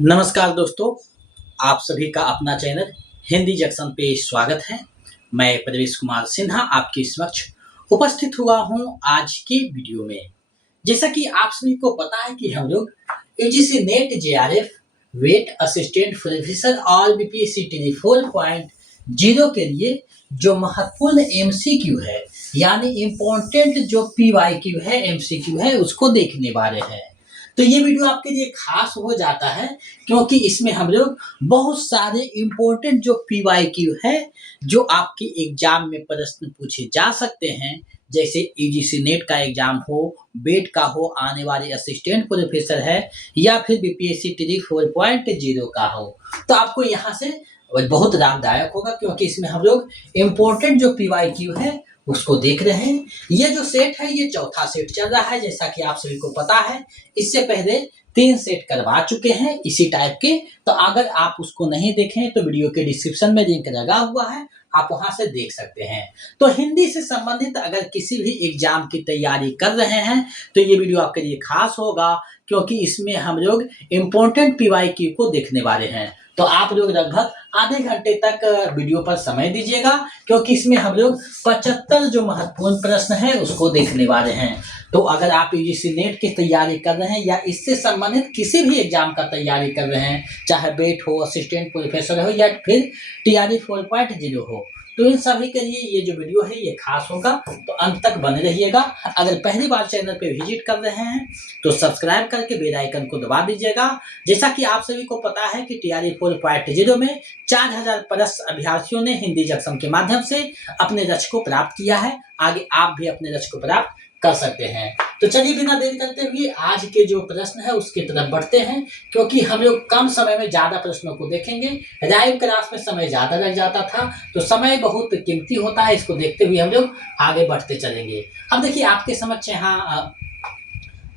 नमस्कार दोस्तों, आप सभी का अपना चैनल हिंदी जंक्शन पे स्वागत है। मैं प्रवेश कुमार सिन्हा आपके समक्ष उपस्थित हुआ हूँ आज की वीडियो में। जैसा कि आप सभी को पता है कि हम लोग UGC NET JRF wait assistant professor और बीपीएससी टी 4.0 के लिए जो महत्वपूर्ण एमसीक्यू है, यानी इम्पोर्टेंट जो पीवाईक्यू है, एमसीक्यू है, उसको देखने वाले हैं। तो ये वीडियो आपके लिए खास हो जाता है क्योंकि इसमें हम लोग बहुत सारे इम्पोर्टेंट जो पीवाईक्यू है, जो आपके एग्जाम में प्रश्न पूछे जा सकते हैं, जैसे यूजीसी नेट का एग्जाम हो, बेट का हो, आने वाले असिस्टेंट प्रोफेसर है, या फिर बीपीएससी टी 4.0 का हो, तो आपको यहाँ से बहुत लाभदायक होगा क्योंकि इसमें हम लोग इम्पोर्टेंट जो पीवाईक्यू है उसको देख रहे हैं। ये जो सेट है ये चौथा सेट चल रहा है, जैसा कि आप सभी को पता है। इससे पहले 3 सेट करवा चुके हैं इसी टाइप के, तो अगर आप उसको नहीं देखें तो वीडियो के डिस्क्रिप्शन में लिंक लगा हुआ है, आप वहां से देख सकते हैं। तो हिंदी से संबंधित अगर किसी भी एग्जाम की तैयारी कर रहे हैं तो ये वीडियो आपके लिए खास होगा क्योंकि इसमें हम लोग इम्पोर्टेंट पीवाईक्यू को देखने वाले हैं। तो आप लोग लगभग आधे घंटे तक वीडियो पर समय दीजिएगा क्योंकि इसमें हम लोग 75 जो महत्वपूर्ण प्रश्न है उसको देखने वाले हैं। तो अगर आप यूजीसी नेट की तैयारी कर रहे हैं या इससे संबंधित किसी भी एग्जाम का तैयारी कर रहे हैं, चाहे बेट हो, असिस्टेंट प्रोफेसर हो या फिर टीआरई 4.0 हो, तो इन सभी के लिए ये जो वीडियो है ये खास होगा, तो अंत तक बने रहिएगा। अगर पहली बार चैनल पे विजिट कर रहे हैं तो सब्सक्राइब करके बेल आइकन को दबा दीजिएगा। जैसा कि आप सभी को पता है कि टीआरई 4.0 में 4000 प्लस अभ्यर्थियों ने हिंदी जंक्शन के माध्यम से अपने लक्ष्य को प्राप्त किया है। आगे आप भी अपने लक्ष्य को प्राप्त कर सकते हैं। तो चलिए बिना देर करते हुए आज के जो प्रश्न है उसकी तरफ बढ़ते हैं क्योंकि हम लोग कम समय में ज्यादा प्रश्नों को देखेंगे। लाइव क्लास में समय ज्यादा लग जाता था, तो समय बहुत कीमती होता है, इसको देखते हुए हम लोग आगे बढ़ते चलेंगे। अब देखिए आपके समक्ष यहाँ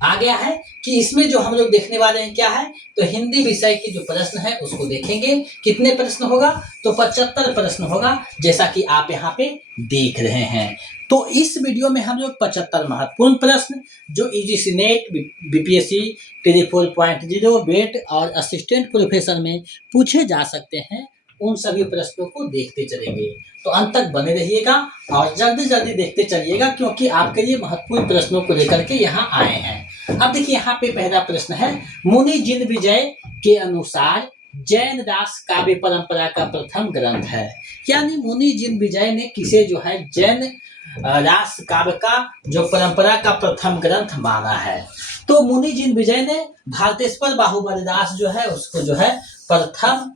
आ गया है कि इसमें जो हम लोग देखने वाले हैं क्या है, तो हिंदी विषय की जो प्रश्न है उसको देखेंगे। कितने प्रश्न होगा, तो 75 प्रश्न होगा, जैसा कि आप यहाँ पे देख रहे हैं। तो इस वीडियो में हम लोग 75 महत्वपूर्ण प्रश्न जो यूजीसी नेट, बीपीएससी टी 4.0, बेट और असिस्टेंट प्रोफेसर में पूछे जा सकते हैं, उन सभी प्रश्नों को देखते चलेंगे। तो अंत तक बने रहिएगा और जल्दी जल्दी देखते चलिएगा क्योंकि आपके लिए महत्वपूर्ण प्रश्नों को लेकर के यहाँ आए हैं। अब देखिए यहाँ पे पहला प्रश्न है, मुनि जिन विजय के अनुसार जैन दास काव्य परंपरा का प्रथम ग्रंथ है। यानी मुनि जिन विजय ने किसे जो है जैन रास काव्य का जो परंपरा का प्रथम ग्रंथ माना है। तो मुनि जिन विजय ने भारतेश्वर बाहुबलदास जो है उसको जो है प्रथम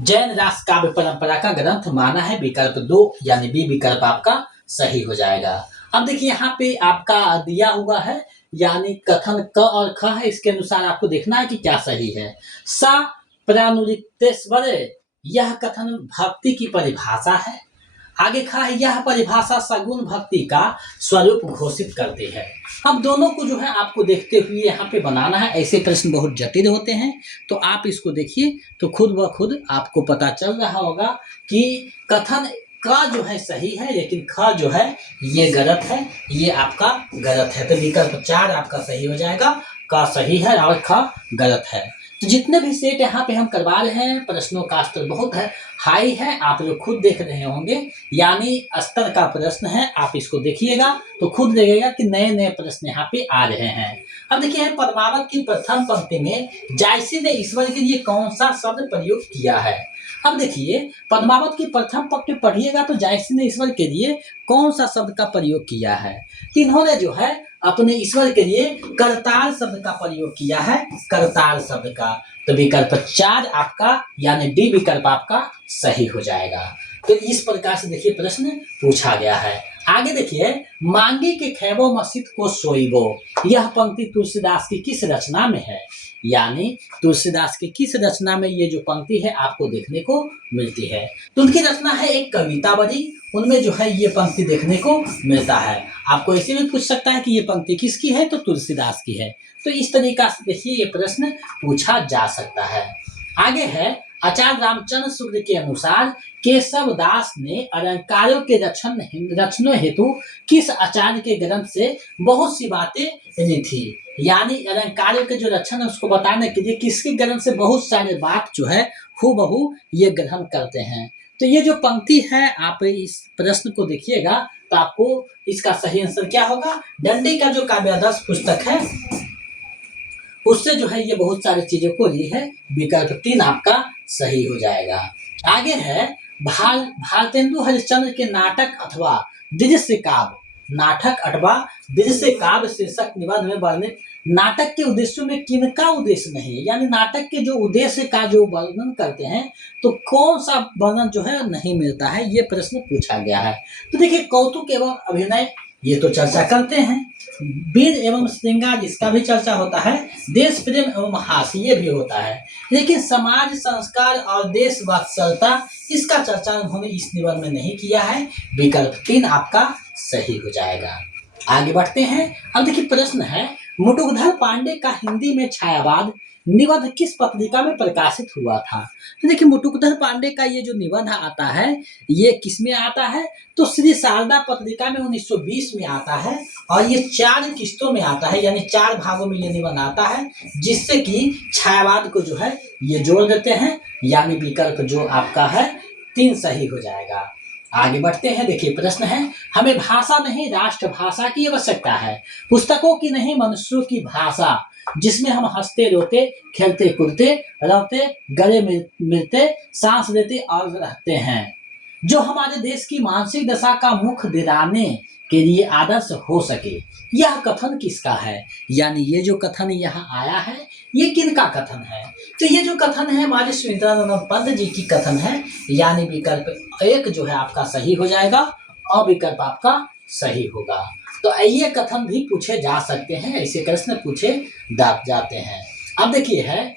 जैन रास काव्य परंपरा का ग्रंथ माना है। विकल्प 2 यानी बी विकल्प आपका सही हो जाएगा। अब देखिए यहाँ पे आपका दिया हुआ है, यानी कथन क और ख है, इसके अनुसार आपको देखना है कि क्या सही है। सा प्रानुरिक्तेश्वर, यह कथन भक्ति की परिभाषा है। आगे कहा है यह परिभाषा सगुण भक्ति का स्वरूप घोषित करती है। अब दोनों को जो है आपको देखते हुए यहाँ पे बनाना है। ऐसे प्रश्न बहुत जटिल होते हैं, तो आप इसको देखिए तो खुद ब खुद आपको पता चल रहा होगा कि कथन का जो है सही है, लेकिन ख जो है ये गलत है, ये आपका गलत है। तो विकल्प 4 आपका सही हो जाएगा, का सही है और ख गलत है। तो जितने भी सेट यहाँ पे हम करवा रहे हैं, प्रश्नों का स्तर बहुत है, हाई है, आप लोग खुद देख रहे होंगे, यानी स्तर का प्रश्न है। आप इसको देखिएगा तो खुद लगेगा कि नए नए प्रश्न यहाँ पे आ रहे हैं। अब देखिए पद्मावत की प्रथम पंक्ति में जायसी ने ईश्वर के लिए कौन सा शब्द प्रयोग किया है। अब देखिए पद्मावत की प्रथम पंक्ति पढ़िएगा तो जायसी ने ईश्वर के लिए कौन सा शब्द का प्रयोग किया है। इन्होंने जो है अपने ईश्वर के लिए करताल शब्द का प्रयोग किया है, करताल शब्द का। तो विकल्प 4 आपका यानी डी विकल्प आपका सही हो जाएगा। तो इस प्रकार से देखिए प्रश्न पूछा गया है। आगे देखिए, मांगी के खैबो मस्जिद को सोईबो, यह पंक्ति तुलसीदास की किस रचना में है। यानी तुलसीदास की किस रचना में ये जो पंक्ति है आपको देखने को मिलती है। तो उनकी रचना है एक कवितावली, उनमें जो है ये पंक्ति देखने को मिलता है। आपको ऐसे भी पूछ सकता है कि ये पंक्ति किसकी है, तो तुलसीदास की है। तो इस तरीका से देखिए ये प्रश्न पूछा जा सकता है। आगे है, आचार्य रामचंद्र शुक्ल के अनुसार केशव दास ने अलंकारों के रचनों हेतु किस आचार्य के ग्रंथ से बहुत सी बातें ली थी। यानी अलंकारों के जो रचन है उसको बताने के लिए किसके ग्रंथ से बहुत सारे बात जो है हूबहू ये ग्रहण करते हैं। तो ये जो पंक्ति है आप इस प्रश्न को देखिएगा तो आपको इसका सही आंसर क्या होगा। डंडी का जो काव्यादर्श पुस्तक है उससे जो है ये बहुत सारी चीजों को ली है। विकल्प 3 आपका सही हो जाएगा। आगे है भारतेंदु हरिश्चंद्र के नाटक अथवा दृश्य काव्य शीर्षक निबंध में वर्णित नाटक के उद्देश्यों में किनका उद्देश्य नहीं है। यानी नाटक के जो उद्देश्य का जो वर्णन करते हैं तो कौन सा वर्णन जो है नहीं मिलता है, ये प्रश्न पूछा गया है। तो देखिए कौतुक एवं अभिनय ये तो चर्चा करते हैं, वीर एवं श्रृंगार इसका भी चर्चा होता है, देश प्रेम एवं हास्य ये भी होता है, लेकिन समाज संस्कार और देश वात्सलता इसका चर्चा उन्होंने इस निबंध में नहीं किया है। विकल्प 3 आपका सही हो जाएगा। आगे बढ़ते हैं। अब देखिए प्रश्न है मुटुकधर पांडे का हिंदी में छायावाद निबंध किस पत्रिका में प्रकाशित हुआ था। तो देखिए मुटुकधर पांडे का ये जो निबंध आता है ये किस में आता है, तो श्री शारदा पत्रिका में 1920 में आता है और ये 4 किस्तों में आता है, यानी 4 भागों में ये निबंध आता है, जिससे कि छायावाद को जो है ये जोड़ देते हैं। यानी विकल्प जो आपका है 3 सही हो जाएगा। आगे बढ़ते हैं। देखिए प्रश्न है हमें भाषा नहीं राष्ट्रभाषा की आवश्यकता है, पुस्तकों की नहीं मनुष्यों की भाषा, जिसमें हम हंसते रोते खेलते कूदते रहते गले मिलते सांस लेते और रहते हैं, जो हमारे देश की मानसिक दशा का मुख दिलाने के लिए आदर्श हो सके। यह कथन किसका है। यानी ये जो कथन यहाँ आया है ये किनका कथन है, तो ये जो कथन है हमारे सुरेंद्रानंद पंत जी की कथन है। यानी विकल्प 1 जो है आपका सही हो जाएगा और विकल्प आपका सही होगा। तो ये कथन भी पूछे जा सकते हैं, ऐसे प्रश्न पूछे जाते हैं। अब देखिए है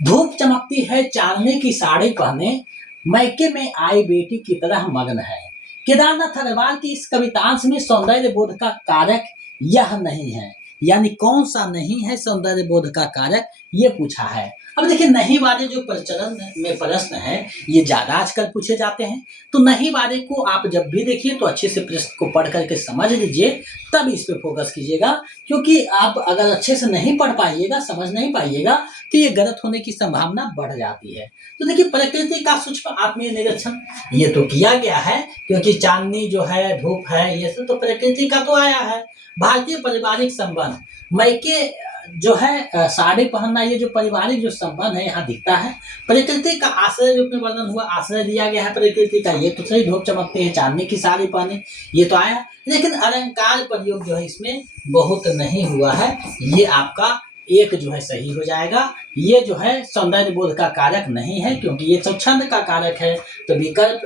धूप चमकती है चांदनी की साड़ी पहने, मैके में आई बेटी की तरह मग्न है। केदारनाथ अग्रवाल की इस कवितांश में सौंदर्य बोध का कारक यह नहीं है। यानी कौन सा नहीं है सौंदर्य बोध का कारक, ये पूछा है। अब देखिए नहीं वाले जो प्रचलन में प्रश्न है ये ज्यादा आजकल पूछे जाते हैं, तो नहीं वाले को आप जब भी देखिए तो अच्छे से प्रश्न को पढ़ करके समझ लीजिए, तब इस पे फोकस कीजिएगा। क्योंकि आप अगर अच्छे से नहीं पढ़ पाइएगा, समझ नहीं पाइएगा, तो ये गलत होने की संभावना बढ़ जाती है। तो देखिए प्रकृति का सूक्ष्म आत्मीय निरीक्षण ये तो किया गया है, क्योंकि चांदनी जो है धूप है ये सब तो प्रकृति का तो आया है। भारतीय पारिवारिक संबंध मैके जो है साड़ी पहनना, ये जो पारिवारिक जो संबंध है यहाँ दिखता है। प्रकृति का आश्रय रूप में वर्णन हुआ, आश्रय दिया गया है प्रकृति का, ये तो सही। धूप चमकते हैं चांदनी की साड़ी पहने ये तो आया, लेकिन अलंकार प्रयोग जो है इसमें बहुत नहीं हुआ है। ये आपका 1 जो है सही हो जाएगा। ये जो है सौंदर्य बोध का कारक नहीं है, क्योंकि ये छंद का कारक है। तो विकल्प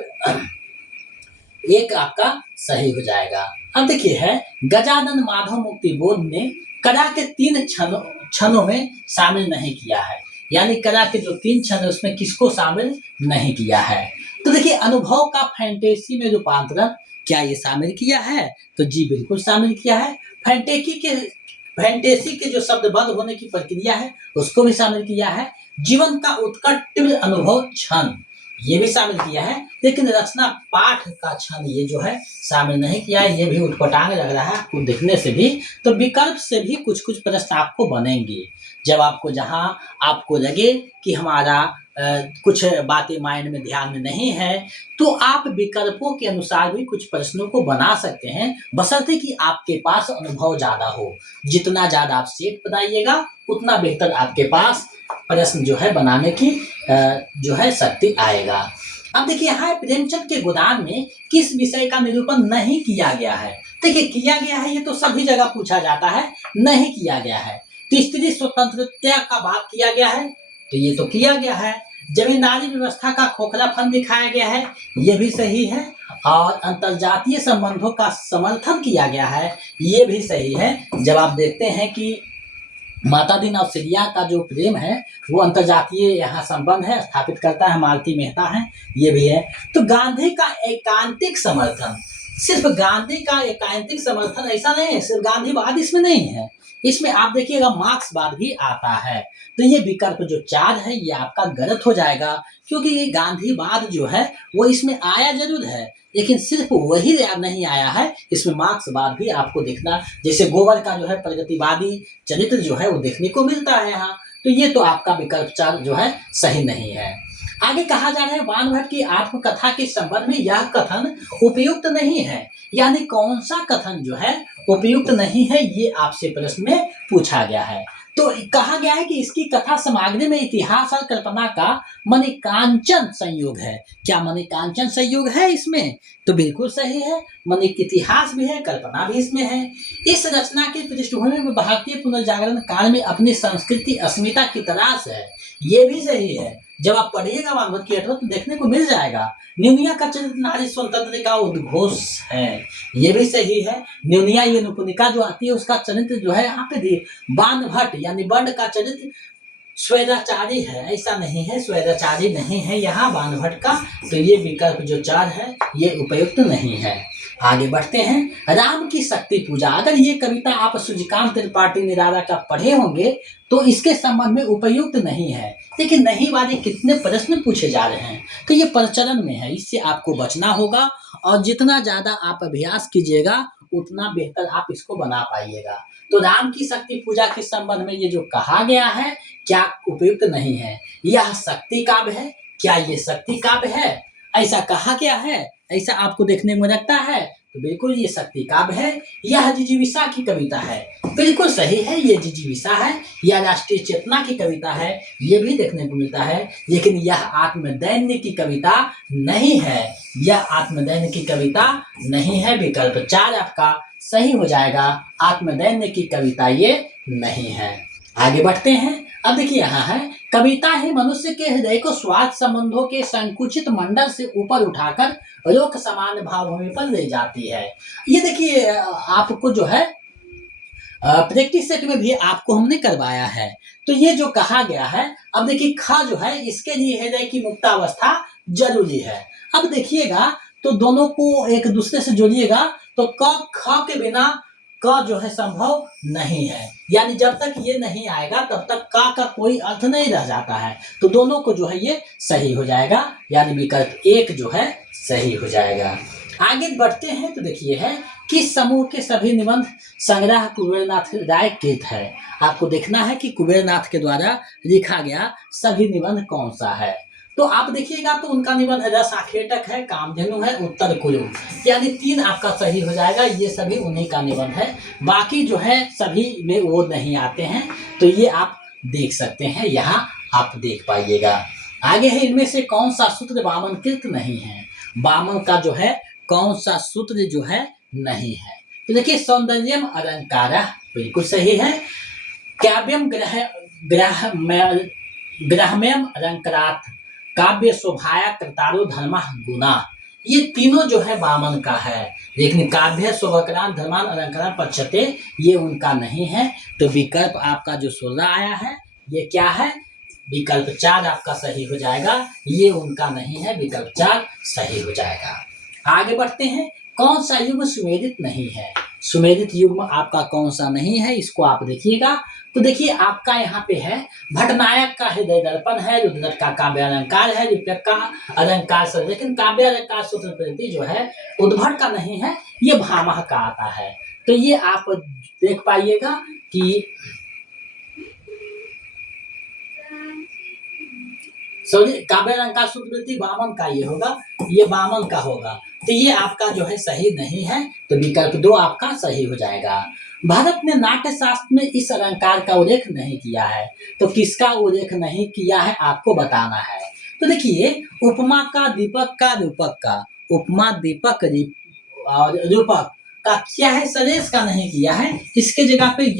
1 आपका सही हो जाएगा। अब देखिए है गजानन माधव मुक्ति बोध ने कला के 3 क्षणों में शामिल नहीं किया है। यानी कला के जो 3 क्षण है उसमें किसको शामिल नहीं किया है। तो देखिए अनुभव का फैंटेसी में रूपांतरण क्या ये शामिल किया है, तो जी बिल्कुल शामिल किया है। फैंटेसी के जो शब्दबद्ध होने की प्रक्रिया है उसको भी शामिल किया है। जीवन का उत्कट तीव्र अनुभव क्षण ये भी शामिल किया है, लेकिन रचना पाठ का क्षण ये जो है शामिल नहीं किया है। ये भी उटपटांग लग रहा है आपको देखने से भी। तो विकल्प से भी कुछ कुछ प्रश्न आपको बनेंगे, जब आपको जहां आपको लगे कि हमारा कुछ बातें माइंड में ध्यान में नहीं है, तो आप विकल्पों के अनुसार भी कुछ प्रश्नों को बना सकते हैं, बशर्ते कि आपके पास अनुभव ज्यादा हो। जितना ज्यादा आप सेट बनाइएगा उतना बेहतर आपके पास प्रश्न जो है बनाने की जो है शक्ति आएगा। अब देखिए यहाँ प्रेमचंद के गोदान में किस विषय का निरूपण नहीं किया गया है। देखिए किया गया है ये तो सभी जगह पूछा जाता है, नहीं किया गया है। तो स्त्री स्वतंत्रता का बात किया गया है, तो ये तो किया गया है। जमींदारी व्यवस्था का खोखलापन दिखाया गया है, ये भी सही है। और अंतरजातीय संबंधों का समर्थन किया गया है, ये भी सही है। जब आप देखते हैं कि माता दीन और सिरिया का जो प्रेम है वो अंतरजातीय यहाँ संबंध है स्थापित करता है, मालती मेहता है, ये भी है। तो गांधी का एकांतिक समर्थन सिर्फ गांधी का एकांतिक समर्थन ऐसा नहीं है, सिर्फ गांधीवाद इसमें नहीं है, इसमें आप देखिएगा मार्क्सवाद भी आता है। तो ये विकल्प जो 4 है ये आपका गलत हो जाएगा, क्योंकि ये गांधीवाद जो है वो इसमें आया जरूर है, लेकिन सिर्फ वही नहीं आया है, इसमें मार्क्सवाद भी आपको देखना, जैसे गोबर का जो है प्रगतिवादी चरित्र जो है वो देखने को मिलता है यहाँ। तो ये तो आपका विकल्प 4 जो है सही नहीं है। आगे कहा जा रहा है बाणभट्ट की आत्मकथा के संबंध में यह कथन उपयुक्त नहीं है, यानी कौन सा कथन जो है उपयुक्त नहीं है, ये आपसे प्रश्न में पूछा गया है। तो कहा गया है कि इसकी कथा सामग्री में इतिहास और कल्पना का मणिकांचन संयोग है। क्या मणिकांचन संयोग है इसमें? तो बिल्कुल सही है, मणिक इतिहास भी है, कल्पना भी इसमें है। इस रचना की पृष्ठभूमि में भारतीय पुनर्जागरण काल में अपनी संस्कृति अस्मिता की तलाश है, ये भी सही है। जब आप पढ़िएगा बाणभट्ट की अटवट तो देखने को मिल जाएगा। न्यूनिया का चरित्र नारी स्वतंत्रता का उद्घोष है, ये भी सही है। न्यूनिया ये निपुणिका जो आती है उसका चरित्र जो है यहाँ पे दी बाणभट्ट यानी बंड का चरित्र स्वैराचारी है, ऐसा नहीं है, स्वैराचारी नहीं है यहाँ बाणभट्ट का। तो ये विकल्प जो 4 है ये उपयुक्त नहीं है। आगे बढ़ते हैं, राम की शक्ति पूजा। अगर ये कविता आप सूर्यकांत त्रिपाठी निराला का पढ़े होंगे तो इसके संबंध में उपयुक्त नहीं है, लेकिन नहीं वाले कितने प्रश्न पूछे जा रहे हैं, तो ये प्रचलन में है, इससे आपको बचना होगा और जितना ज्यादा आप अभ्यास कीजिएगा उतना बेहतर आप इसको बना पाइएगा। तो राम की शक्ति पूजा के संबंध में ये जो कहा गया है क्या उपयुक्त नहीं है। यह शक्ति काव्य है, क्या ये शक्ति काव्य है? ऐसा कहा गया है, ऐसा आपको देखने में लगता है? तो बिल्कुल ये शक्ति काव्य है। यह जिजीविषा की कविता है, बिल्कुल सही है, ये जिजीविषा है। यह राष्ट्रीय चेतना की कविता है, ये भी देखने को मिलता है, लेकिन यह आत्मदैन्य की कविता नहीं है, यह आत्मदैन्य की कविता नहीं है। विकल्प 4 आपका सही हो जाएगा, आत्मदैन्य की कविता ये नहीं है। आगे बढ़ते हैं, अब देखिए यहाँ है, कविता ही मनुष्य के हृदय को स्वार्थ संबंधों के संकुचित मंडल से ऊपर उठाकर लोक समान भावभूमि पर ले जाती है। ये देखिए आपको जो है प्रैक्टिस सेट में भी आपको हमने करवाया है। तो ये जो कहा गया है, अब देखिए ख जो है इसके लिए हृदय की मुक्तावस्था जरूरी है। अब देखिएगा तो दोनों को एक दूसरे से जोड़िएगा तो क ख के बिना क जो है संभव नहीं है, यानी जब तक ये नहीं आएगा तब तक का कोई अर्थ नहीं रह जाता है। तो दोनों को जो है ये सही हो जाएगा, यानी विकल्प 1 जो है सही हो जाएगा। आगे बढ़ते हैं, तो देखिए है किस समूह के सभी निबंध संग्रह कुबेरनाथ राय कृत है। आपको देखना है कि कुबेरनाथ के द्वारा लिखा गया सभी निबंध कौन सा है। तो आप देखिएगा तो उनका निबंध रस आखेटक है, कामधेनु है, उत्तर कुरु, यानी 3 आपका सही हो जाएगा। ये सभी उन्हीं का निबंध है, बाकी जो है सभी में वो नहीं आते हैं। तो ये आप देख सकते हैं, यहाँ आप देख पाइएगा। आगे है, इनमें से कौन सा सूत्र वामनकृत नहीं है। वामन का जो है कौन सा सूत्र जो है नहीं है। तो देखिए सौंदर्यम अलंकारः बिल्कुल सही है। काव्यम ग्राह्यम अलंकारात् काव्य शोभाया कृतारो धर्म गुना, ये तीनों जो है वामन का है, लेकिन काव्य शोभकरान धर्मान अलंकार पक्षते ये उनका नहीं है। तो विकल्प आपका जो 16 आया है ये क्या है, विकल्प 4 आपका सही हो जाएगा, ये उनका नहीं है, विकल्प 4 सही हो जाएगा। आगे बढ़ते हैं, कौन सा युग्म सुमेलित नहीं है। सुमेलित युग्म आपका कौन सा नहीं है, इसको आप देखिएगा। तो देखिए आपका यहाँ पे है, भटनायक का हृदय दर्पण है, रुद्रक का काव्य अलंकार है, लिप्यक का अलंकार सर, लेकिन काव्य अलंकार सूत्र प्रति जो है उद्भट का नहीं है, ये भामह का आता है। तो ये आप देख पाइएगा कि सॉरी काव्य अलंकार सूत्रवृत्ति वामन का ये होगा, ये वामन का होगा। तो ये आपका जो है सही नहीं है, तो विकल्प 2 आपका सही हो जाएगा। भारत ने नाट्य शास्त्र में इस अलंकार का उल्लेख नहीं किया है, तो किसका उल्लेख नहीं किया है आपको बताना है। तो देखिए उपमा का, दीपक का, रूपक का, उपमा दीपक और रूपक का क्या है, सरेश का नहीं किया है, इसके जगह पे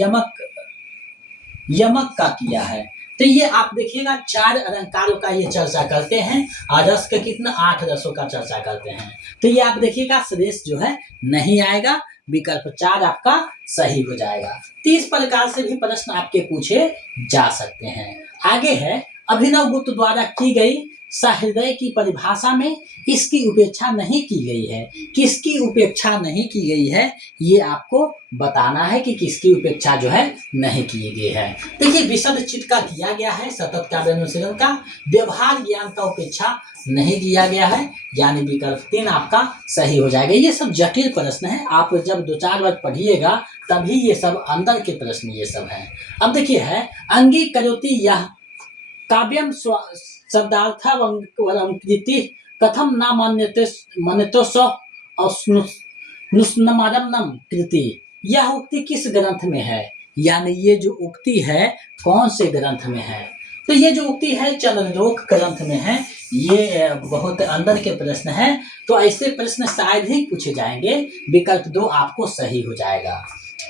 यमक का किया है। तो ये आप देखिएगा 4 अलंकारों का ये चर्चा करते हैं, और रस का कितना 8 रसों का चर्चा करते हैं। तो ये आप देखिएगा सरेश जो है नहीं आएगा, विकल्प 4 आपका सही हो जाएगा। तो इस प्रकार से भी प्रश्न आपके पूछे जा सकते हैं। आगे है, अभिनव गुप्त द्वारा की गई सहृदय की परिभाषा में इसकी उपेक्षा नहीं की गई है। किसकी उपेक्षा नहीं की गई है ये आपको बताना है कि किसकी उपेक्षा जो है नहीं की गई है। देखिए विशद चित्त का किया गया है, सतत काव्य अनुशीलन का, व्यवहार ज्ञान का उपेक्षा नहीं किया गया है, यानी विकल्प 3 आपका सही हो जाएगा। ये सब जटिल प्रश्न है, आप जब 2-4 बार पढ़िएगा तभी ये सब अंदर के प्रश्न ये सब है। अब देखिए है अंगीकरोति यह काव्यम शब्दार्थवंकृति कथम न मन्यते नुस्नमारम्भम कृति। यह उक्ति किस ग्रंथ में है, यानी ये जो उक्ति है कौन से ग्रंथ में है। तो ये जो उक्ति है चंद्रलोक ग्रंथ में है। ये बहुत अंदर के प्रश्न है, तो ऐसे प्रश्न शायद ही पूछे जाएंगे। विकल्प 2 आपको सही हो जाएगा।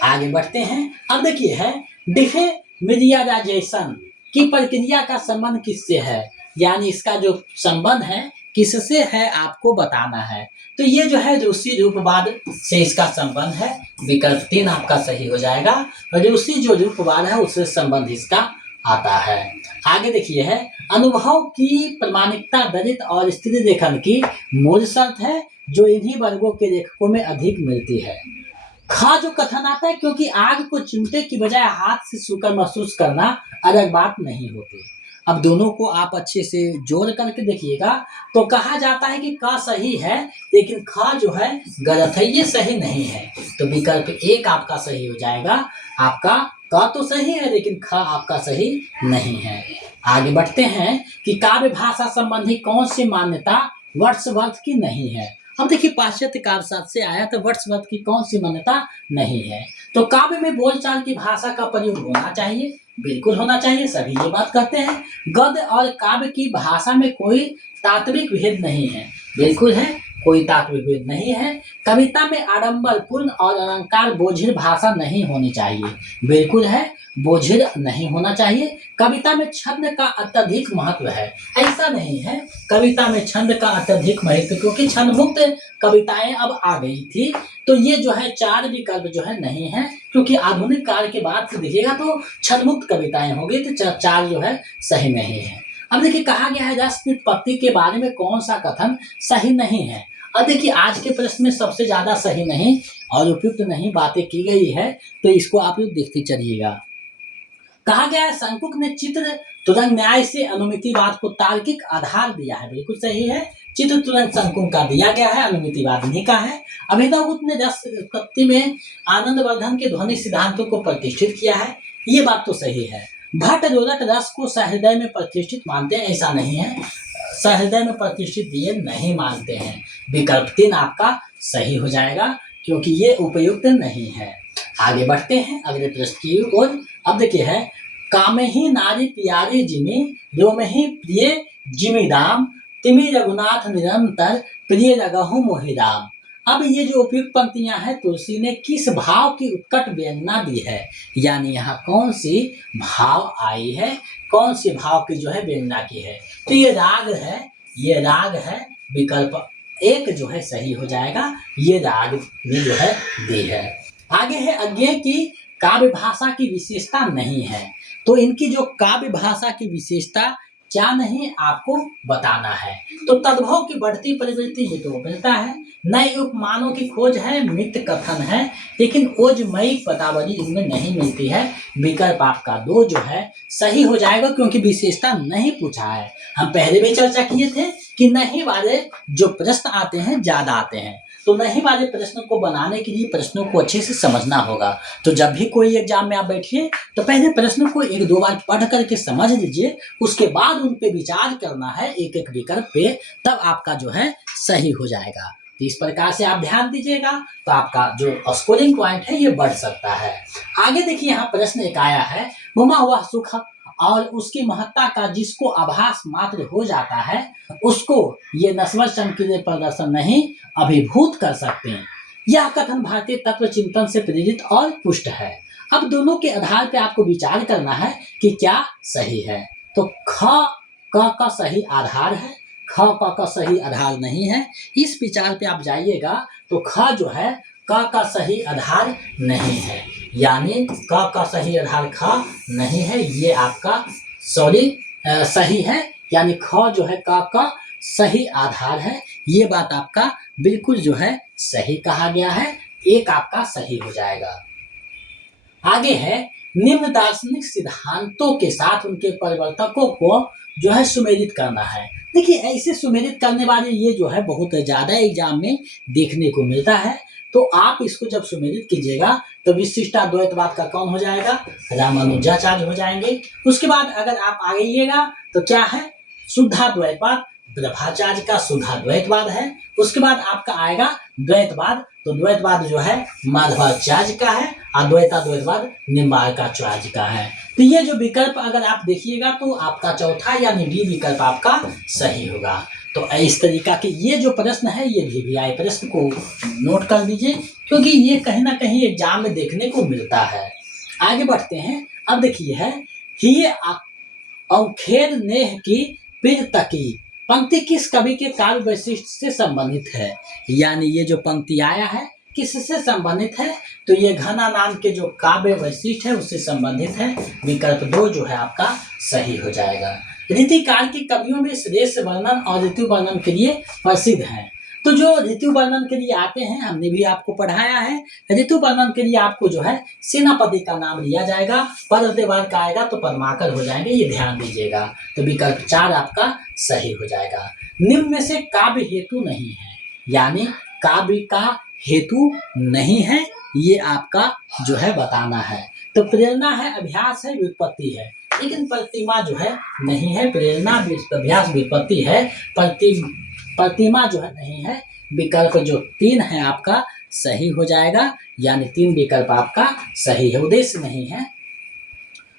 आगे बढ़ते हैं। अब देखिए है डिफेमिलियराइजेशन की प्रक्रिया का संबंध किससे है, यानी इसका जो संबंध है किससे है आपको बताना है। तो ये जो है रूसी रूपवाद से इसका संबंध है। विकल्प 3 आपका सही हो जाएगा। रूसी जो रूपवाद है उससे संबंध इसका आता है। आगे देखिए है अनुभव की प्रामाणिकता दलित और स्त्री लेखन की मूल शर्त है जो इन्हीं वर्गों के लेखकों में अधिक मिलती है। खा जो कथन आता है क्योंकि आग को चिमटे की बजाय हाथ से छूकर महसूस करना अलग बात नहीं होती। अब दोनों को आप अच्छे से जोड़ करके देखिएगा तो कहा जाता है कि का सही है लेकिन खा जो है गलत है, ये सही नहीं है। तो विकल्प 1 आपका सही हो जाएगा। आपका का तो सही है लेकिन खा आपका सही नहीं है। आगे बढ़ते हैं कि काव्य भाषा संबंधी कौन सी मान्यता वर्ड्सवर्थ की नहीं है। अब देखिए पाश्चात्य काव्य शास्त्र से आया तो वर्ड्सवर्थ की कौन सी मान्यता नहीं है। तो काव्य में बोलचाल की भाषा का प्रयोग होना चाहिए, बिल्कुल होना चाहिए, सभी ये बात कहते हैं। गद्य और काव्य की भाषा में कोई तात्विक भेद नहीं है, बिल्कुल है, कोई तात्विक भेद नहीं है। कविता में आडंबर पूर्ण और अलंकार बोझिल भाषा नहीं होनी चाहिए, बिल्कुल है, बोझिल नहीं होना चाहिए। कविता में छंद का अत्यधिक महत्व है, ऐसा नहीं है कविता में छंद का अत्यधिक महत्व, क्योंकि छंद मुक्त कविताएं अब आ गई थी। तो ये जो है 4 विकल्प जो है नहीं है, क्योंकि आधुनिक काल के बाद से देखिएगा तो छंद मुक्त कविताएं हो गई, तो 4 जो है सही नहीं है। अब देखिए कहा गया है रस व्युत्पत्ति के बारे में कौन सा कथन सही नहीं है। अब देखिए आज के प्रश्न में सबसे ज्यादा सही नहीं और उपयुक्त नहीं बातें की गई है, तो इसको आप लोग देखते चलिएगा। कहा गया है शंकुक ने चित्र तुरंग न्याय से अनुमितिवाद को तार्किक आधार दिया है, बिल्कुल सही है। चित्र तुरंग शंकुक का दिया गया है, अनुमितिवाद नहीं का है। अभिनव गुप्त ने रस व्युत्पत्ति में आनंदवर्धन के ध्वनि सिद्धांतों को प्रतिष्ठित किया है, ये बात तो सही है। भट्ट रोरट रस को सहृदय में प्रतिष्ठित मानते हैं, ऐसा नहीं है, सहृदय में प्रतिष्ठित ये नहीं मानते हैं। विकल्प 3 आपका सही हो जाएगा क्योंकि ये उपयुक्त नहीं है। आगे बढ़ते हैं अगले प्रश्न की ओर। अब देखिए है कामे ही नारी प्यारी जिमी रोमे ही प्रिय जिमी दाम तिमी रघुनाथ निरंतर प्रिय रगहु मोहि राम। अब ये जो उपयुक्त पंक्तियां हैं तुलसी ने किस भाव की उत्कट व्यंजना दी है, यानी यहाँ कौन सी भाव आई है, कौन सी भाव की जो है व्यंजना की है। तो ये राग है, ये राग है। विकल्प 1 जो है सही हो जाएगा, ये राग में जो है दी है। आगे है अज्ञेय की काव्य भाषा की विशेषता नहीं है। तो इनकी जो काव्य भाषा की विशेषता क्या नहीं आपको बताना है। तो तद्भव की बढ़ती प्रवृत्ति ये तो मिलता है, नए उपमानों की खोज है, मित कथन है, लेकिन ओजमयी पदावली इनमें नहीं मिलती है। विकल्प आपका 2 जो है सही हो जाएगा क्योंकि विशेषता नहीं पूछा है। हम पहले भी चर्चा किए थे कि नहीं वाले जो प्रश्न आते हैं ज्यादा आते हैं, तो नहीं वाले प्रश्न को बनाने के लिए प्रश्नों को अच्छे से समझना होगा। तो जब भी कोई एग्जाम में आप बैठिए तो पहले प्रश्न को 1-2 बार पढ़ करके समझ लीजिए, उसके बाद उन पे विचार करना है एक एक विकल्प पे, तब आपका जो है सही हो जाएगा। तो इस प्रकार से आप ध्यान दीजिएगा तो आपका जो स्कोरिंग पॉइंट है ये बढ़ सकता है। आगे देखिए यहाँ प्रश्न एक आया है, घुमा हुआ सुख और उसकी महत्ता का जिसको आभास मात्र हो जाता है उसको ये नस्वर चमकीले प्रदर्शन नहीं अभिभूत कर सकते हैं। यह कथन भारतीय तत्व चिंतन से प्रेरित और पुष्ट है। अब दोनों के आधार पे आपको विचार करना है कि क्या सही है। तो ख का सही आधार है, ख का सही आधार नहीं है। इस विचार पे आप जाइएगा तो ख जो है का सही आधार नहीं है, यानी का सही आधार ख नहीं है। ये आपका सॉरी सही है, यानी ख जो है का सही आधार है। ये बात आपका बिल्कुल जो है सही कहा गया है, एक आपका सही हो जाएगा। आगे है निम्न दार्शनिक सिद्धांतों के साथ उनके परिवर्तकों को जो है सुमेलित करना है। देखिए ऐसे सुमेलित करने वाले ये जो है बहुत ज़्यादा एग्जाम में देखने को मिलता है। तो आप इसको जब सुमेलित कीजिएगा तो विशिष्टाद्वैतवाद का कौन हो जाएगा, रामानुजाचार्य हो जाएंगे। उसके बाद अगर आप आगेइएगा तो क्या है, शुद्धाद्वैतवाद प्रभाचार्य का शुद्धाद्वैतवाद है। उसके बाद आपका आएगा द्वैतवाद, तो द्वैतवाद जो है माधवाचार्य का है, अद्वैताद्वैतवाद निम्बार्काचार्य का है। तो ये जो विकल्प अगर आप देखिएगा तो आपका चौथा यानी डी विकल्प आपका सही होगा। तो इस तरीका के ये जो प्रश्न है ये VVI प्रश्न को नोट कर लीजिए, क्योंकि ये कहीं ना कहीं एग्जाम में देखने को मिलता है। आगे बढ़ते हैं। अब देखिए है ये अवखेर नेह की पीर तकी पंक्ति किस कवि के काव्य वैशिष्ट से संबंधित है। यानी ये जो पंक्ति आया है किससे संबंधित है, तो ये घना नाम के जो काव्य वैशिष्ट है उससे संबंधित है। विकल्प 2 जो है आपका सही हो जाएगा। ऋतुकाल के कवियों में श्रेष्ठ वर्णन और ऋतु वर्णन के लिए प्रसिद्ध हैं। तो जो ऋतु वर्णन के लिए आते हैं हमने भी आपको पढ़ाया है। ऋतु वर्णन के लिए आपको जो है सेनापति का नाम लिया जाएगा, पर्व त्योहार का आएगा तो पद्माकर हो जाएंगे, ये ध्यान दीजिएगा। तो विकल्प 4 आपका सही हो जाएगा। निम्न में से काव्य हेतु नहीं है, यानी काव्य का हेतु नहीं है, ये आपका जो है बताना है। तो प्रेरणा है, अभ्यास है, व्युत्पत्ति है, लेकिन प्रतिमा जो है नहीं है। प्रेरणा, अभ्यास, व्युत्पत्ति है, प्रतिमा जो है नहीं है। विकल्प जो 3 है आपका सही हो जाएगा, यानी 3 विकल्प आपका सही है, उद्देश्य नहीं है।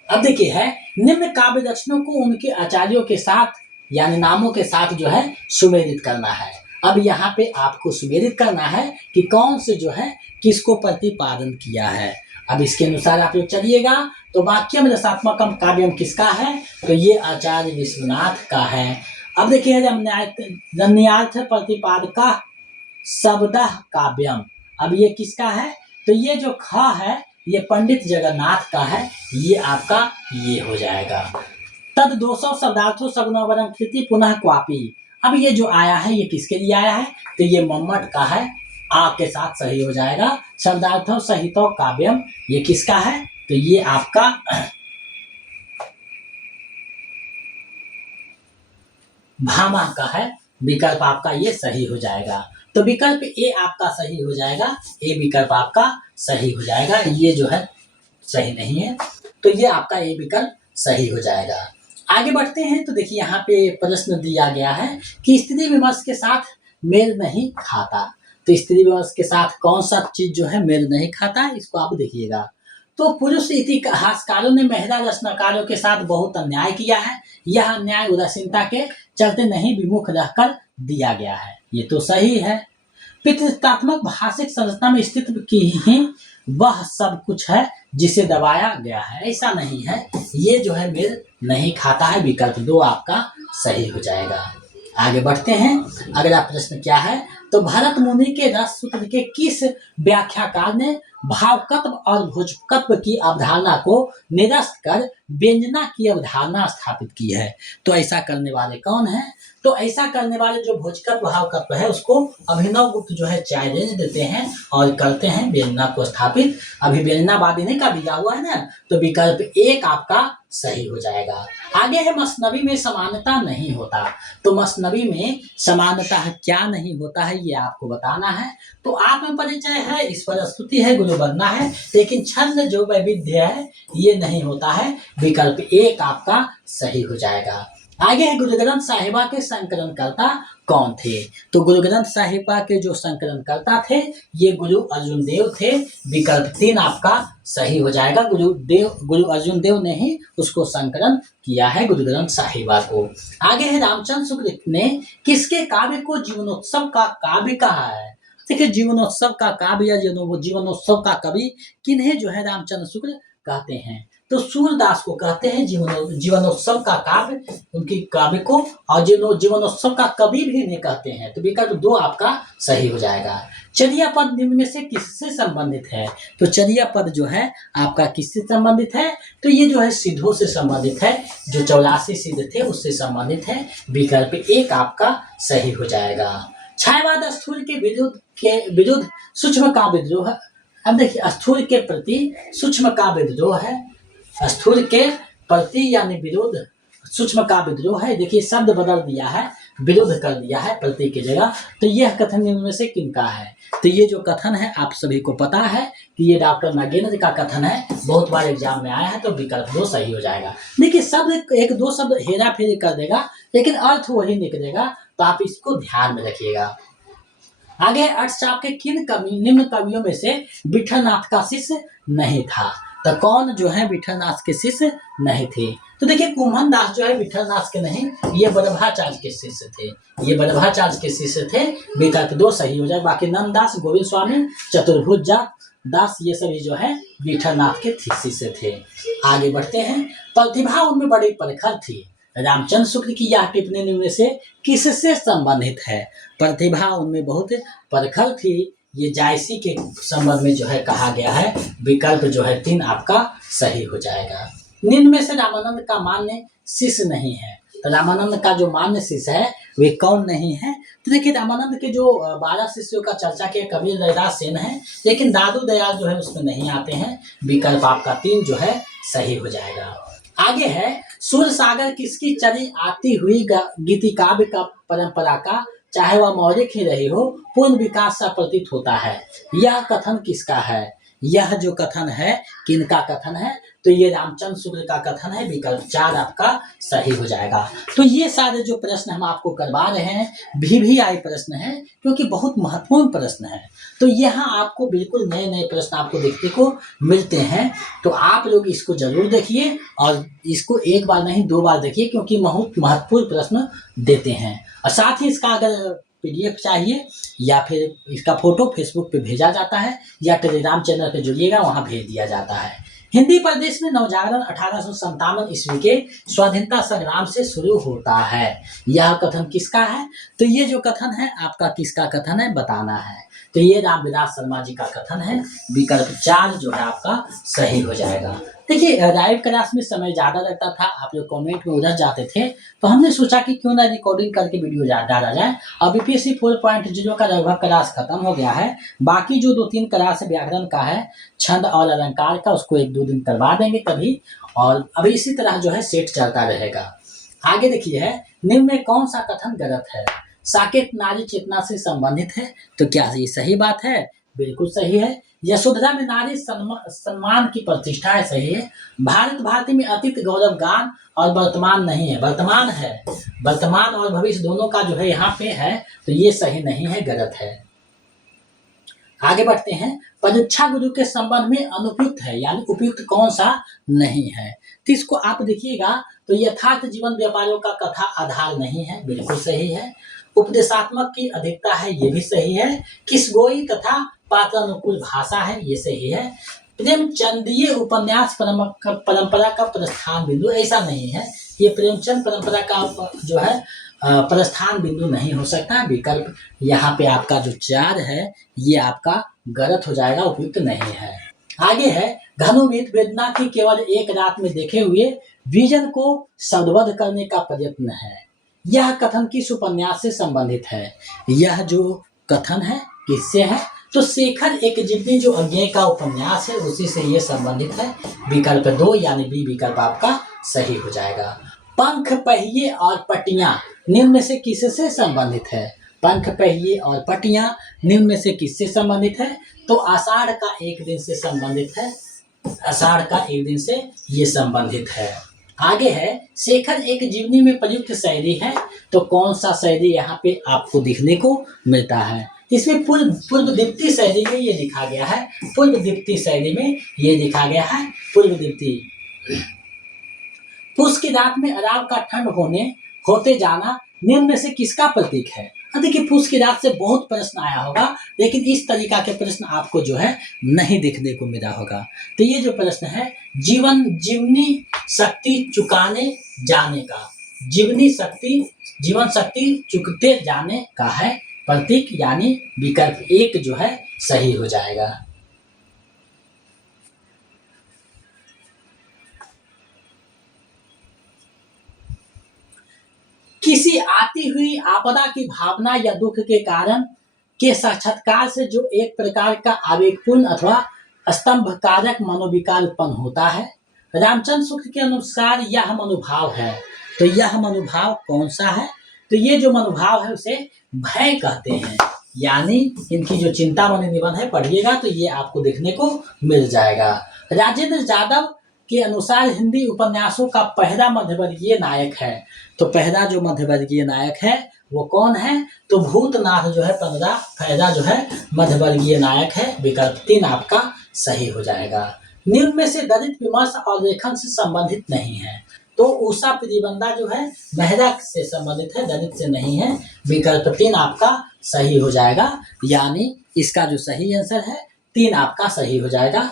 अब देखिए है निम्न काव्य रचनों को उनके आचार्यों के साथ यानी नामों के साथ जो है सुमेलित करना है। अब यहाँ पे आपको सुमेलित करना है कि कौन से जो है किसको प्रतिपादन किया है। अब इसके अनुसार आप लोग चलिएगा। तो वाक्यम रसात्मकम काव्यम किसका है, तो ये आचार्य विश्वनाथ का है। अब देखिए रम्यार्थ प्रतिपादका शब्द काव्यम, अब ये किसका है, तो ये जो ख है ये पंडित जगन्नाथ का है, ये आपका ये हो जाएगा। तद 200 शब्दार्थों सगुणवरम कृति पुनः क्वापी, अब ये जो आया है ये किसके लिए आया है, तो ये मम्मट का है, आ के साथ सही हो जाएगा। शब्दार्थों सहितो काव्यम ये किसका है, तो ये आपका भामा का है। विकल्प आपका ये सही हो जाएगा। तो विकल्प ए आपका सही हो जाएगा, ए विकल्प आपका सही हो जाएगा। ये जो है सही नहीं है, तो ये आपका ए विकल्प सही हो जाएगा। आगे बढ़ते हैं। तो देखिए यहाँ पे प्रश्न दिया गया है कि स्त्री विमर्श के साथ मेल नहीं खाता। तो स्त्री विमर्श के साथ कौन सा चीज जो है मेल नहीं खाता, इसको आप देखिएगा। तो पुरुष इतिहासकारों ने महिला रचनाकारों के साथ बहुत अन्याय किया है, यह अन्याय उदासीनता के चलते नहीं विमुख रहकर दिया गया है, ये तो सही है। पितृत्वात्मक भाषिक संरचना में स्थित की ही वह सब कुछ है जिसे दबाया गया है, ऐसा नहीं है, ये जो है मेल नहीं खाता है। विकल्प 2 आपका सही हो जाएगा। आगे बढ़ते हैं। अगला प्रश्न क्या है, तो भरत मुनि के रस सूत्र के किस व्याख्याकार ने भावकत्व और भोजकत्व की अवधारणा को निरस्त कर व्यंजना की अवधारणा स्थापित की है। तो ऐसा करने वाले कौन है, तो ऐसा करने वाले जो भोजकत्व भावकत्व है उसको अभिनव गुप्त जो है चैलेंज देते हैं और करते हैं व्यंजना को स्थापित। अभी व्यंजनावादी ने का दिया हुआ है ना, तो विकल्प 1 आपका सही हो जाएगा। आगे है मसनवी में समानता नहीं होता। तो मसनवी में समानता क्या नहीं होता है ये आपको बताना है। तो आत्म परिचय है, इस पर स्तुति है, गुरु बनना है, लेकिन छंद जो वैविध्य है ये नहीं होता है। विकल्प 1 आपका सही हो जाएगा। आगे है गुरु ग्रंथ साहिबा के संकलनकर्ता कौन थे। तो गुरु ग्रंथ साहिबा के जो संकलनकर्ता थे ये गुरु अर्जुन देव थे। विकल्प 3 आपका सही हो जाएगा। गुरु अर्जुन देव ने ही उसको संकलन किया है गुरु ग्रंथ साहिबा को। आगे है रामचंद्र शुक्ल ने किसके काव्य को जीवनोत्सव का काव्य कहा है। देखिए जीवनोत्सव का काव्य या जीवनोत्सव का कवि किन्हें जो है रामचंद्र शुक्ल कहते हैं। तो सूरदास को कहते हैं जीवनोत्सव का काव्य, उनकी काव्य को। और जीवनोत्सव का कवि भी इन्हें कहते हैं। तो विकल्प 2 आपका सही हो जाएगा। चर्या पद निम्न में से किससे संबंधित है? तो चर्या पद जो है आपका किससे संबंधित है? तो ये जो है सिद्धों से संबंधित है, जो 84 सिद्ध थे उससे संबंधित है। विकल्प 1 आपका सही हो जाएगा। छायावाद स्थूल के विरुद्ध सूक्ष्म का विद्रोह। अब देखिए, स्थूल के प्रति सूक्ष्म का विद्रोह है। स्थूल के प्रति यानी विरुद्ध, सूक्ष्म का विद्रोह है। देखिए शब्द बदल दिया है, विरुद्ध कर दिया है प्रति की जगह। तो यह कथन निम्न में से किनका है? तो ये जो कथन है आप सभी को पता है कि ये डॉक्टर नागेंद्र का कथन है, बहुत बार एग्जाम में आया है। तो विकल्प 2 सही हो जाएगा। देखिए शब्द एक दो शब्द हेरा फेरी कर देगा, लेकिन अर्थ वही निकलेगा। तो आप इसको ध्यान में रखिएगा। आगे, अष्टचाप के निम्न कवियों में से विठलनाथ का शिष्य नहीं था? तो कौन जो है विठलनाथ के शिष्य नहीं थे? तो देखिए कुम्भन दास जो है विठलनाथ के नहीं, ये वल्लभाचार्य के शिष्य थे। ये वल्लभाचार्य के शिष्य थे। विकल्प 2 सही हो जाए। बाकी नंददास, गोविंद स्वामी, चतुर्भुज दास, ये सभी जो है विठलनाथ के शिष्य थे। आगे बढ़ते हैं। प्रतिभा उनमें बड़ी प्रखर थी। रामचंद्र शुक्ल की यह टिप्पणी निम्न से किससे संबंधित है? प्रतिभा उनमें बहुत प्रखर थी, ये जायसी के संबंध में जो है कहा गया है। विकल्प जो है 3 आपका सही हो जाएगा। निम्न में से रामानंद का मान्य शिष्य नहीं है। तो रामानंद का जो मान्य शिष्य है वे कौन नहीं है? तो देखिए रामानंद के जो 12 शिष्यों का चर्चा किया कबीर रविदास सेन है, लेकिन दादू दयाल जो है उसमें नहीं आते हैं। विकल्प आपका 3 जो है सही हो जाएगा। आगे है, सूरसागर किसकी चली आती हुई गीति काव्य का परंपरा का, चाहे वह मौलिक ही रही हो, पूर्ण विकास सा प्रतीत होता है। यह कथन किसका है? यह जो कथन है किनका कथन है? तो ये रामचंद्र शुक्ल का कथन है। विकल्प 4 आपका सही हो जाएगा। तो ये सारे जो प्रश्न हम आपको करवा रहे हैं VVI प्रश्न है, क्योंकि बहुत महत्वपूर्ण प्रश्न है। तो यहाँ आपको बिल्कुल नए नए प्रश्न आपको देखने को मिलते हैं। तो आप लोग इसको जरूर देखिए, और इसको एक बार नहीं 2 बार देखिए, क्योंकि बहुत महत्वपूर्ण प्रश्न देते हैं। और साथ ही इसका अगर PDF चाहिए या फिर इसका फोटो फेसबुक पे भेजा जाता है, या टेलीग्राम चैनल पे जुड़िएगा, वहाँ भेज दिया जाता है। हिंदी प्रदेश में नवजागरण 1857 ईस्वी के स्वाधीनता संग्राम से शुरू होता है। यह कथन किसका है? तो ये जो कथन है आपका किसका कथन है बताना है। तो ये रामविलास शर्मा जी का कथन है। विकल्प 4 जो है आपका सही हो जाएगा। देखिए लाइव क्लास में समय ज़्यादा लगता था, आप लोग कमेंट में उलझ जाते थे, तो हमने सोचा कि क्यों ना रिकॉर्डिंग करके वीडियो डाला जाए। अब BPSC 4.0 का लगभग क्लास खत्म हो गया है। बाकी जो 2-3 क्लास व्याकरण का है, छंद और अलंकार का, उसको 1-2 दिन करवा देंगे कभी। और अभी इसी तरह जो है सेट चलता रहेगा। आगे देखिए है, निम्न में कौन सा कथन गलत है? साकेत नारी चेतना से संबंधित है। तो क्या ये सही बात है? बिल्कुल सही है। यशोधरा में नारी सम्मान की प्रतिष्ठा है, सही है। भारत भारती में अतीत गौरव गान और वर्तमान नहीं है, वर्तमान है। वर्तमान और भविष्य दोनों का जो है यहाँ पे है, तो ये सही नहीं है, गलत है। आगे बढ़ते हैं। परीक्षा गुरु के संबंध में अनुपयुक्त है, यानी उपयुक्त कौन सा नहीं है? तो इसको आप देखिएगा, तो यथार्थ जीवन व्यापारियों का कथा आधार नहीं है, बिल्कुल सही है। उपदेशात्मक की अधिकता है, ये भी सही है। किसगोई तथा पात्रानुकूल भाषा है, ये सही है। प्रेमचंदीय उपन्यास परंपरा का प्रस्थान बिंदु, ऐसा नहीं है। ये प्रेमचंद परंपरा का जो है प्रस्थान बिंदु नहीं हो सकता। विकल्प यहाँ पे आपका जो 4 है ये आपका गलत हो जाएगा, उपयुक्त नहीं है। आगे है, घनोमित वेदना की केवल एक रात में देखे हुए विजन को शब्दबद्ध करने का प्रयत्न है। यह कथन किस उपन्यास से संबंधित है? यह जो कथन है किससे है? तो शेखर एक जीवनी जो अज्ञेय का उपन्यास है उसी से ये संबंधित है। विकल्प 2 यानी बी विकल्प आपका सही हो जाएगा। पंख, पहिए और पट्टियां निम्न में से किससे संबंधित है? पंख, पहिए और पट्टियां निम्न में से किससे संबंधित है? तो आषाढ़ का एक दिन से संबंधित है। आषाढ़ का एक दिन से ये संबंधित है। आगे है, शेखर एक जीवनी में प्रयुक्त शैली है। तो कौन सा शैली यहाँ पे आपको दिखने को मिलता है? इसमें पूर्व दीप्ति शैली में ये लिखा गया है। पूर्व दीप्ति शैली में ये लिखा गया है, पूर्व दीप्ति। पुष की रात में अराव का ठंड होते जाना निम्न में से किसका प्रतीक है? अब देखिए पूछ की रात से बहुत प्रश्न आया होगा, लेकिन इस तरीका के प्रश्न आपको जो है नहीं देखने को मिला होगा। तो ये जो प्रश्न है, जीवनी शक्ति चुकाने जाने का, जीवन शक्ति चुकते जाने का है प्रतीक, यानी विकल्प 1 जो है सही हो जाएगा। किसी आती हुई आपदा की भावना या दुख के कारण के साक्षात्कार से जो एक प्रकार का आवेगपूर्ण अथवा स्तंभकारक मनोविकार उत्पन्न होता है, रामचंद्र शुक्ल के अनुसार यह मनोभाव है। तो यह मनोभाव कौन सा है? तो ये जो मनोभाव है उसे भय कहते हैं, यानी इनकी जो चिंतामणि निबंध है पढ़िएगा तो ये आपको देखने को मिल जाएगा। राजेंद्र यादव के अनुसार हिंदी उपन्यासों का पहला मध्यवर्गीय नायक है। तो पहला जो मध्यवर्गीय नायक है वो कौन है? तो भूतनाथ जो है पहला जो है मध्यवर्गीय नायक है। विकल्प 3 आपका सही हो जाएगा। निम्न में से दलित विमर्श और लेखन से संबंधित नहीं है। तो उषा प्रतिबंधा जो है मेहरा से संबंधित है, दलित से नहीं है। विकल्प 3 आपका सही हो जाएगा, यानी इसका जो सही आंसर है 3 आपका सही हो जाएगा।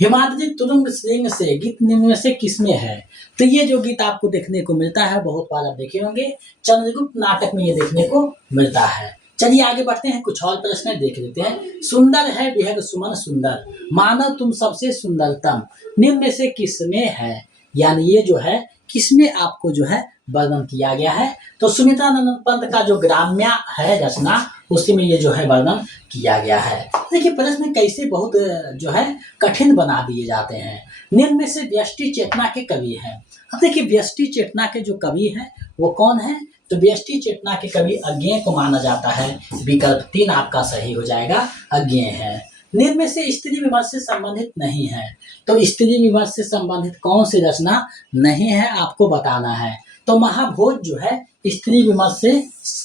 हिमाद्री तुरंग सिंह से गीत निम्न में से किसमें है? तो ये जो गीत आपको देखने को मिलता है, बहुत बार आप देखे होंगे, चंद्रगुप्त नाटक में ये देखने को मिलता है। चलिए आगे बढ़ते हैं, कुछ और प्रश्न देख लेते हैं। सुंदर है विहग सुमन सुंदर, मानव तुम सबसे सुंदरतम, निम्न में से किसमें है? यानी ये जो है किसमें आपको जो है वर्णन किया गया है? तो सुमित्रानंद पंत का जो ग्राम्य है रचना, उसी में ये जो है वर्णन किया गया है। देखिए प्रश्न कैसे बहुत जो है कठिन बना दिए जाते हैं। निम्न में से व्यष्टि चेतना के कवि हैं। अब देखिए व्यष्टि चेतना के जो कवि हैं वो कौन है? तो व्यष्टि चेतना के कवि अज्ञेय को माना जाता है। विकल्प 3 आपका सही हो जाएगा, अज्ञेय है। निम्न में से स्त्री विमर्श से संबंधित नहीं है। तो स्त्री विमर्श से संबंधित कौन सी रचना नहीं है आपको बताना है। तो महाभोज जो है स्त्री विमर्श से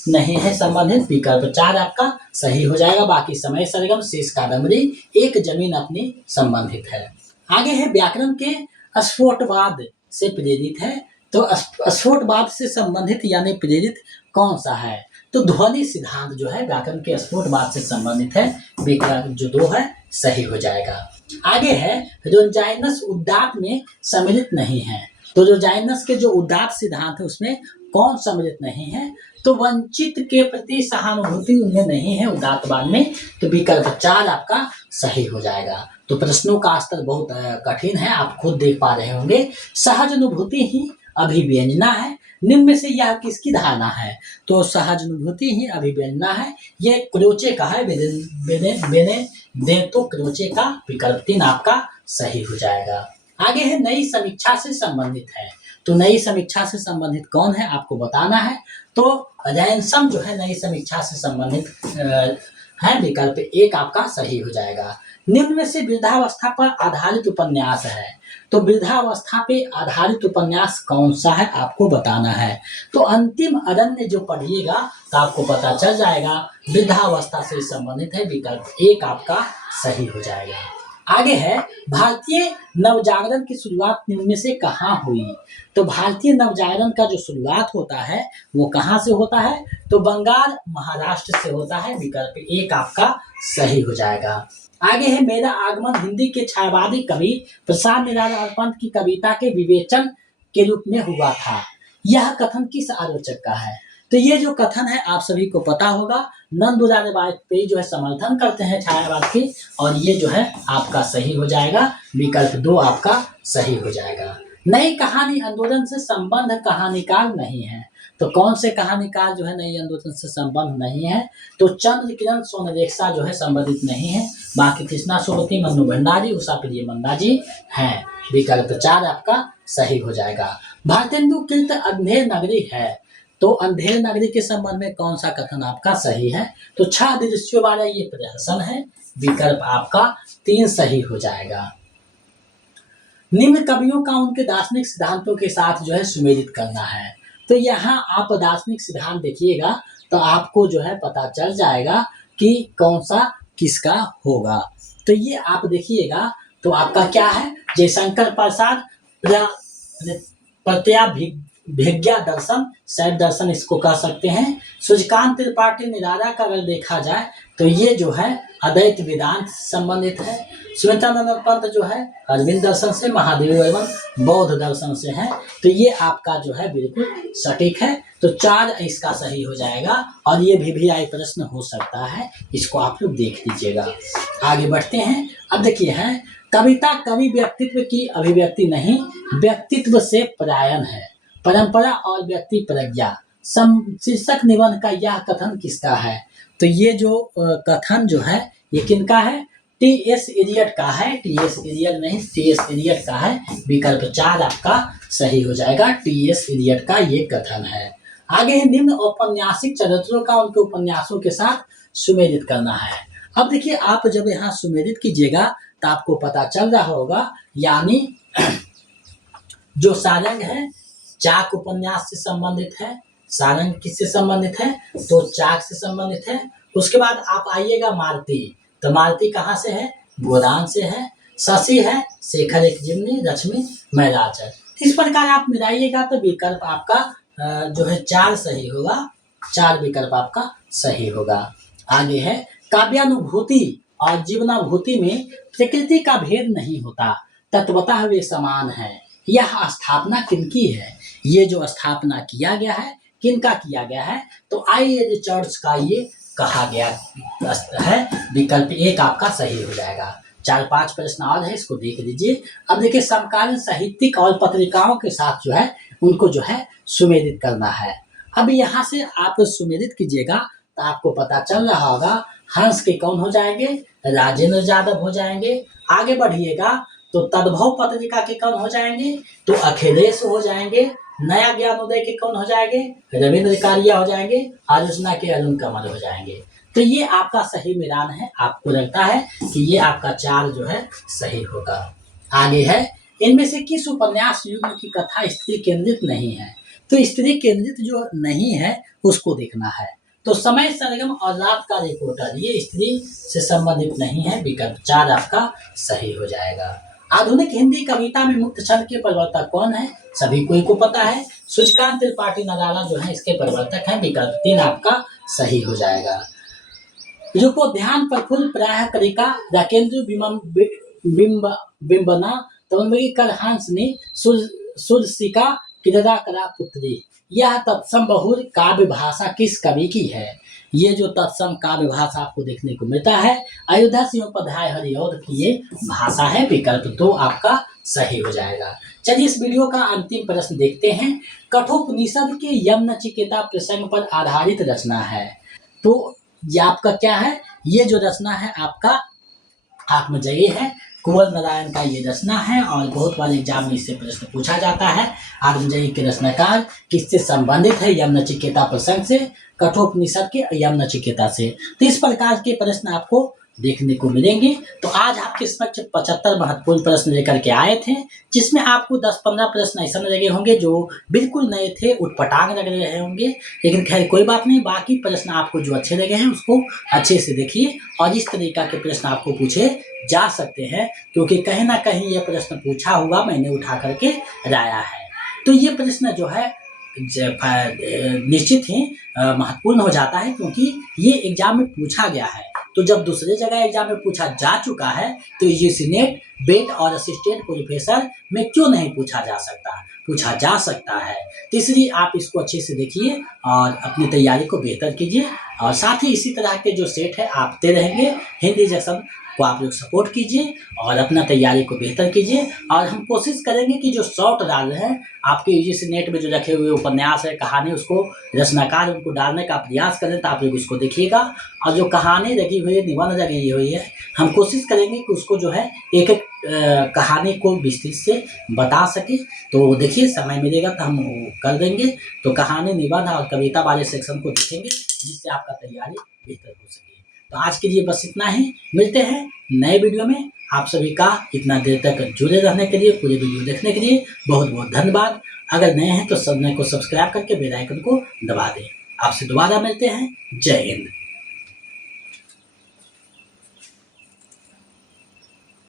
नहीं है संबंधित। विकल्प 4 आपका सही हो जाएगा। बाकी समय सरगम, शेष कादम्बरी, एक जमीन अपनी संबंधित है। आगे है व्याकरण के स्फोटवाद से प्रेरित है। तो स्फोटवाद से संबंधित यानी प्रेरित कौन सा है? तो ध्वनि सिद्धांत जो है व्याकरण के स्फोटवाद से संबंधित है। विकल्प जो 2 है सही हो जाएगा। आगे है रोजाइनस उदात्त में सम्मिलित नहीं है। तो रोजाइनस के जो उदात्त सिद्धांत है उसमें कौन सम्मिलित नहीं है? तो वंचित के प्रति सहानुभूति उनमें नहीं है उदात्तवाद में। तो विकल्प 4 आपका सही हो जाएगा। तो प्रश्नों का स्तर बहुत कठिन है, आप खुद देख पा रहे होंगे। सहज अनुभूति ही अभिव्यंजना है, निम्न में से यह किसकी धारणा है? तो सहज अनुभूति ही अभिव्यंजना है, यह क्रोचे का है, बेनेतो क्रोचे का। विकल्प 3 आपका सही हो जाएगा। आगे है नई समीक्षा से संबंधित है। तो नई समीक्षा से संबंधित कौन है आपको बताना है। तो रैनसम जो है नई समीक्षा से संबंधित है। विकल्प 1 आपका सही हो जाएगा। निम्न में से वृद्धावस्था पर आधारित उपन्यास है। तो वृद्धावस्था पे आधारित उपन्यास कौन सा है आपको बताना है। तो अंतिम अरण्य जो पढ़िएगा तो आपको पता चल जाएगा, वृद्धावस्था से संबंधित है। विकल्प 1 आपका सही हो जाएगा। आगे है भारतीय नवजागरण की शुरुआत निम्न में से कहाँ हुई। तो भारतीय नवजागरण का जो शुरुआत होता है वो कहाँ से होता है? तो बंगाल महाराष्ट्र से होता है। विकल्प 1 आपका सही हो जाएगा। आगे है मेरा आगमन हिंदी के छायावादी कवि प्रसाद निराला पंत की कविता के विवेचन के रूप में हुआ था। यह कथन किस आलोचक का है? तो ये जो कथन है आप सभी को पता होगा, नंदुलाल वाजपेयी जो है समर्थन करते हैं छायावाद की, और ये जो है आपका सही हो जाएगा। विकल्प 2 आपका सही हो जाएगा। नई कहानी आंदोलन से संबंध कहानीकार नहीं है। तो कौन से कहानीकार जो है नई आंदोलन से संबंध नहीं है? तो चंद्र किरण सोनरेखा जो है संबंधित नहीं है। बाकी कृष्णा सोबती, मन्नू भंडारी, उषा प्रिय मंदाजी हैं। विकल्प 4 आपका सही हो जाएगा। भारतेंदु कृत अंधेर नगरी है। तो अंधेर नगरी के संबंध में कौन सा कथन आपका सही है? तो 6 दृश्यों वाला ये प्रहसन है। विकल्प आपका 3 सही हो जाएगा। निम्न कवियों का उनके दार्शनिक सिद्धांतों के साथ जो है सुमेलित करना है। तो यहाँ आप दार्शनिक सिद्धांत देखिएगा तो आपको जो है पता चल जाएगा कि कौन सा किसका होगा। तो ये आप देखिएगा तो आपका क्या है, जयशंकर प्रसाद भिज्ञा दर्शन, शैव दर्शन इसको कह सकते हैं। सूर्यकांत त्रिपाठी निराला का अगर देखा जाए तो ये जो है अद्वैत वेदांत से संबंधित है। सुमित्रानंद पंत जो है अरविंद दर्शन से, महादेव एवं बौद्ध दर्शन से है। तो ये आपका जो है बिल्कुल सटीक है। तो 4 इसका सही हो जाएगा। और ये VVI प्रश्न हो सकता है, इसको आप लोग देख लीजिएगा। आगे बढ़ते हैं। अब देखिए है, कविता कवि व्यक्तित्व की अभिव्यक्ति नहीं, व्यक्तित्व से पलायन है। परंपरा और व्यक्ति प्रज्ञा, शीर्षक निबंध का यह कथन किसका है? तो ये जो कथन जो है ये किनका है? T.S. एलियट का है। T.S. एलियट नहीं, T.S. एलियट का है। विकल्प 4 आपका सही हो जाएगा। T.S. एलियट का ये कथन है। आगे है, निम्न औपन्यासिक चरित्रों का उनके उपन्यासों के साथ सुमेलित करना है। अब देखिए, आप जब यहाँ सुमेलित कीजिएगा तो आपको पता चल रहा होगा, यानी जो सारंग है चाक उपन्यास से संबंधित है। सारंग किससे संबंधित है? तो चाक से संबंधित है। उसके बाद आप आइएगा मालती, तो मालती कहाँ से है? गोदान से है। शशि है शेखर एक जिम्नी, लक्ष्मी मैराचर। इस प्रकार आप मिलाइएगा तो विकल्प आपका जो है 4 सही होगा। 4 विकल्प आपका सही होगा। आगे है, काव्यानुभूति और जीवनानुभूति में प्रकृति का भेद नहीं होता, तत्वतः वे समान है। यह स्थापना किनकी है? ये जो स्थापना किया गया है किनका किया गया है? तो आइए चर्च का ये कहा गया है। विकल्प 1 आपका सही हो जाएगा। 4-5 प्रश्न और है, इसको देख लीजिए। अब देखिए, समकालीन साहित्यिक और पत्रिकाओं के साथ जो है उनको जो है सुमेलित करना है। अब यहाँ से आप सुमेलित कीजिएगा तो आपको पता चल रहा होगा, हंस के कौन हो जाएंगे? राजेंद्र यादव हो जाएंगे। आगे बढ़िएगा तो तद्भव पत्रिका के कौन हो जाएंगे? तो अखिलेश हो जाएंगे। नया ज्ञानोदय के कौन हो जाएंगे? रविंद्र कारिया हो जाएंगे। आलोचना के अरुण कमल हो जाएंगे। तो ये आपका सही मिलान है। आपको लगता है कि ये आपका 4 जो है सही होगा। आगे है, इनमें से किस उपन्यास युग की कथा स्त्री केंद्रित नहीं है? तो स्त्री केंद्रित जो नहीं है उसको देखना है। तो समय, सरगम और रात का रिपोर्टर ये स्त्री से संबंधित नहीं है। विकल्प 4 आपका सही हो जाएगा। आधुनिक हिंदी कविता में मुक्त छंद के प्रवर्तक कौन है? सभी को पता है, सूर्यकांत त्रिपाठी निराला जो है इसके प्रवर्तक हैं। विकल्प 3 आपका सही हो जाएगा। रूपोद्यान प्रफुल्ल प्रायः कलिका, राकेंद्र बिंबना, तवन्मयी कर हंस ने सुरसिका किरदा करा पुत्री। यह तत्सम बहुल काव्य भाषा किस कवि की है? ये जो तत्सम काव्य भाषा आपको देखने को मिलता है, अयोध्या सिंहोपाध्याय हरिऔध की ये भाषा है। विकल्प 2 आपका सही हो जाएगा। चलिए इस वीडियो का अंतिम प्रश्न देखते हैं। कठोपनिषद के यम नचिकेता प्रसंग पर आधारित रचना है। तो ये आपका क्या है? ये जो रचना है आपका आत्मजयी है। कुंवर नारायण का ये रचना है और बहुत बार एग्जाम में इससे प्रश्न पूछा जाता है। आत्मजयी के रचनाकार किससे संबंधित है? यम नचिकेता प्रसंग से, कठोपनिषद के यम नचिकेता से। तो इस प्रकार के प्रश्न आपको देखने को मिलेंगे। तो आज आपके समक्ष 75 महत्वपूर्ण प्रश्न लेकर के आए थे, जिसमें आपको 10-15 प्रश्न ऐसा लगे होंगे जो बिल्कुल नए थे, उटपटांग लग रहे होंगे, लेकिन खैर कोई बात नहीं। बाकी प्रश्न आपको जो अच्छे लगे हैं उसको अच्छे से देखिए और इस तरीका के प्रश्न आपको पूछे जा सकते हैं, क्योंकि कहीं ना कहीं ये प्रश्न पूछा हुआ मैंने उठा करके लाया है। तो ये प्रश्न जो है निश्चित ही महत्वपूर्ण हो जाता है, क्योंकि ये एग्जाम में पूछा गया है। तो जब दूसरे जगह एग्जाम में पूछा जा चुका है तो यूजीसी नेट, बेट और असिस्टेंट प्रोफेसर में क्यों नहीं पूछा जा सकता? पूछा जा सकता है। तो इसलिए आप इसको अच्छे से देखिए और अपनी तैयारी को बेहतर कीजिए। और साथ ही इसी तरह के जो सेट है आपते रहेंगे, हिंदी जंक्शन को आप लोग सपोर्ट कीजिए और अपना तैयारी को बेहतर कीजिए। और हम कोशिश करेंगे कि जो शॉर्ट डाल रहे हैं आपके यूजीसी नेट में जो रखे हुए उपन्यास है, कहानी, उसको रचनाकार उनको डालने का प्रयास करें, तो आप लोग उसको देखिएगा। और जो कहानी लगी हुई है, निबंध लगी हुई है, हम कोशिश करेंगे कि उसको जो है एक एक कहानी को विस्तृत से बता सके। तो देखिए, समय मिलेगा तो हम कर देंगे। तो कहानी, निबंध और कविता वाले सेक्शन को देखेंगे, जिससे आपका तैयारी बेहतर हो सके। तो आज के लिए बस इतना ही। मिलते हैं नए वीडियो में। आप सभी का इतना देर तक जुड़े रहने के लिए, पूरे वीडियो देखने के लिए बहुत बहुत धन्यवाद। अगर नए हैं तो चैनल को सब्सक्राइब करके बेल आइकन को दबा दें। आपसे दोबारा मिलते हैं। जय हिंद।